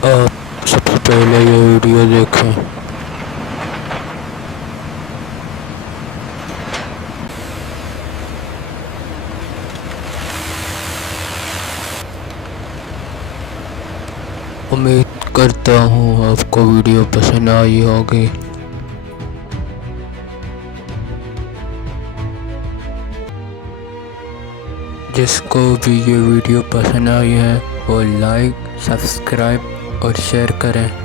आप सबसे पहले ये वीडियो देखें। उम्मीद करता हूँ आपको वीडियो पसंद आई होगी। जिसको भी ये वीडियो पसंद आई है वो लाइक, सब्सक्राइब और शेयर करें।